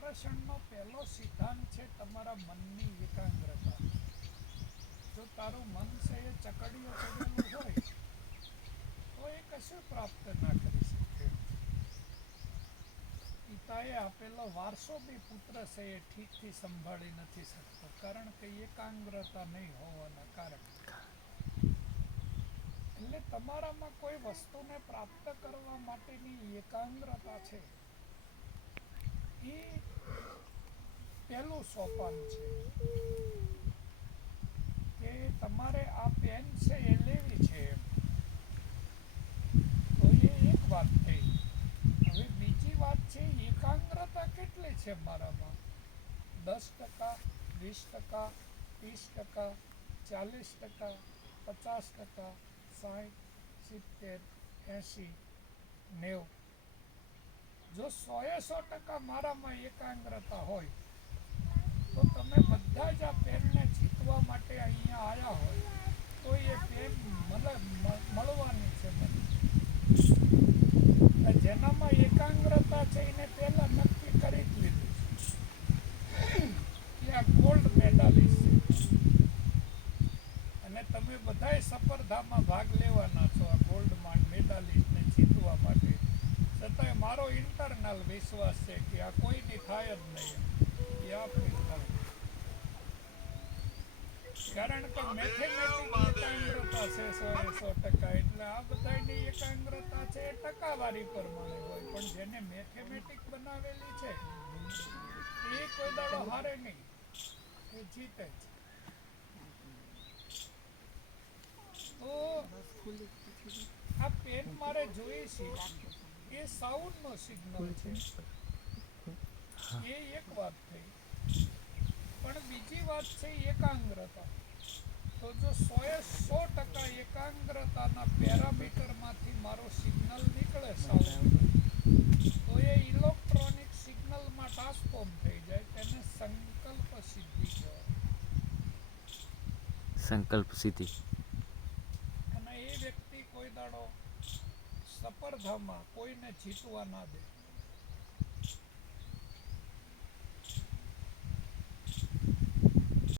આકર્ષણનો પહેલો સિદ્ધાંત છે તમારા મનની એકાગ્રતા. જો તારું મન છે એ ચકડીઓ ચડેલું હોય તો એ કશું પ્રાપ્ત ના કરી શકે. પિતાએ આપેલો વારસો બી પુત્ર છે એ ઠીકથી સંભાળી નથી શકતો, કારણ કે એકાગ્રતા નહીં હોવાના કારણે. એટલે તમારામાં કોઈ વસ્તુને પ્રાપ્ત કરવા માટેની એકાગ્રતા છે એ પહેલું સોપાન છે. કે તમારે આ પેન છે એ લેવી છે, તો એ એક વાત થઈ. હવે બીજી વાત છે એકાગ્રતા કેટલી છે મારામાં. 10%, 20%, 30%, 40%, 50%, 60, 70, 80, 90. જો 100% મારામાં એકાગ્રતા હોય તો તમે બધા જ આ પેનને જીતવા માટે અહીંયા આવ્યા હોય તો એ પેન મળવાની છે મને. જેનામાં એકાગ્રતા છે એને પહેલા નક્કી કરી જ લીધું કે આ ગોલ્ડ મેડાલિસ્ટ છે અને તમે બધાય સ્પર્ધામાં ભાગ લેવાના છો આ ગોલ્ડ મેડાલિસ્ટને જીતવા માટે. છતાંય મારો ઇન્ટરનલ વિશ્વાસ છે કે આ કોઈની થાય જ નહીં, એ આપણી થાય. કારણ કે મેથેમેટિક એકાગ્રતા છે 100%. એટલે આ બધાની એકાગ્રતા છે એ ટકાવારી પ્રમાણે હોય, પણ જેને મેથેમેટિક બનાવેલી છે એ કોઈ દાડો હારે નહીં, એ જીતે છે. તો આ પેન મારે જોઈએ છે એ સાઉન્ડનો સિગ્નલ છે, એ એક વાત થઈ. પણ બીજી વાત છે એકાગ્રતા. તો જો 100% એકાગ્રતાના પેરામીટરમાંથી મારો સિગ્નલ નીકળે સાઉન્ડ, તો એ ઇલેક્ટ્રોનિક સિગ્નલમાં ટ્રાન્સફોર્મ થઈ જાય. તેને સંકલ્પ સિદ્ધિ કહેવાય. સંકલ્પ સિદ્ધિ. અને એ વ્યક્તિ કોઈ દાડો સ્પર્ધામાં કોઈને જીતવા ના દે.